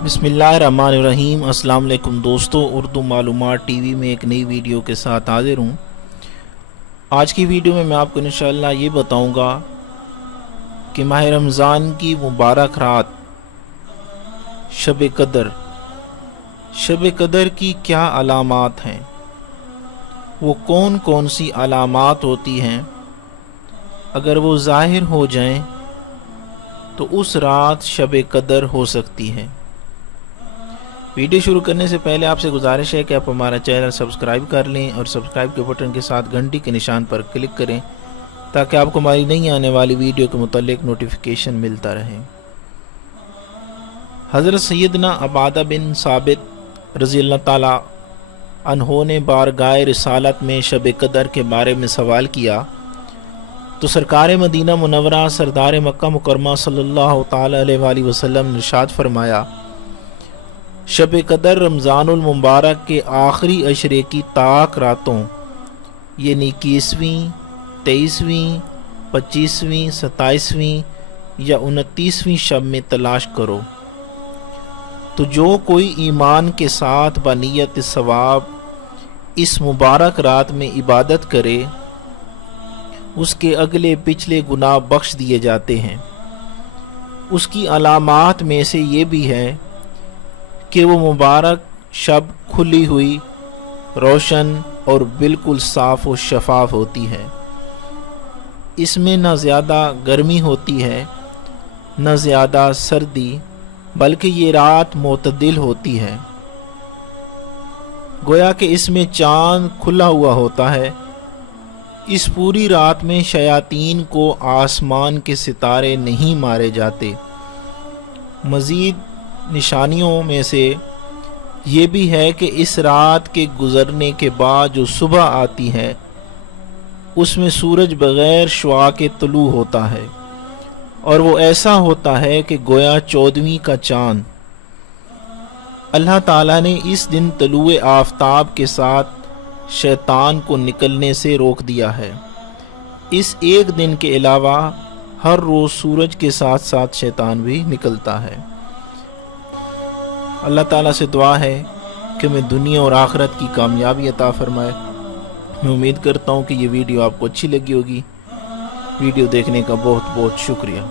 बिस्मिल्लाहिर्रहमानिर्रहीम। अस्सलाम वालेकुम दोस्तों, उर्दू मालूमात टीवी में एक नई वीडियो के साथ हाजिर हूँ। आज की वीडियो में मैं आपको इंशाअल्लाह ये बताऊँगा कि माह रमज़ान की मुबारक रात शब कदर की क्या अलामात हैं, वो कौन कौन सी अलामात होती हैं, अगर वो ज़ाहिर हो जाएं तो उस रात शब कदर हो सकती है। वीडियो शुरू करने से पहले आपसे गुजारिश है कि आप हमारा चैनल सब्सक्राइब कर लें और सब्सक्राइब के बटन के साथ घंटी के निशान पर क्लिक करें ताकि आपको हमारी नई आने वाली वीडियो के मुतालिक नोटिफिकेशन मिलता रहे। हज़रत सैयदना अबादा बिन साबित रज़ियल्लाहु ताला अन्हो ने बारगाह रिसालत में शब कदर के बारे में सवाल किया तो सरकार मदीना मुनव्वरा सरदार मक्का मुकरमा सल्लल्लाहु ताला अलैहि वसल्लम ने इरशाद फरमाया, शब कदर रमज़ानुल मुबारक के आखिरी अशरे की ताक रातों यानी 21वीं, 23वीं, 25वीं, 27वीं या 29वीं शब में तलाश करो। तो जो कोई ईमान के साथ बनियत सवाब इस मुबारक रात में इबादत करे उसके अगले पिछले गुनाह बख्श दिए जाते हैं। उसकी अलामात में से ये भी है कि वो मुबारक शब खुली हुई, रोशन और बिल्कुल साफ़ व शफाफ होती है। इसमें न ज़्यादा गर्मी होती है न ज़्यादा सर्दी, बल्कि ये रात मोतदिल होती है। गोया कि इसमें चाँद खुला हुआ होता है। इस पूरी रात में शयातीन को आसमान के सितारे नहीं मारे जाते। मज़ीद निशानियों में से ये भी है कि इस रात के गुज़रने के बाद जो सुबह आती है उसमें सूरज बग़ैर शुआ के तुलू होता है और वो ऐसा होता है कि गोया 14वीं का चाँद। अल्लाह ताला ने इस दिन तलुए आफ़ताब के साथ शैतान को निकलने से रोक दिया है। इस एक दिन के अलावा हर रोज़ सूरज के साथ साथ शैतान भी निकलता है। अल्लाह ताला से दुआ है कि मैं दुनिया और आखिरत की कामयाबी अता फरमाए। मैं उम्मीद करता हूँ कि ये वीडियो आपको अच्छी लगी होगी। वीडियो देखने का बहुत बहुत शुक्रिया।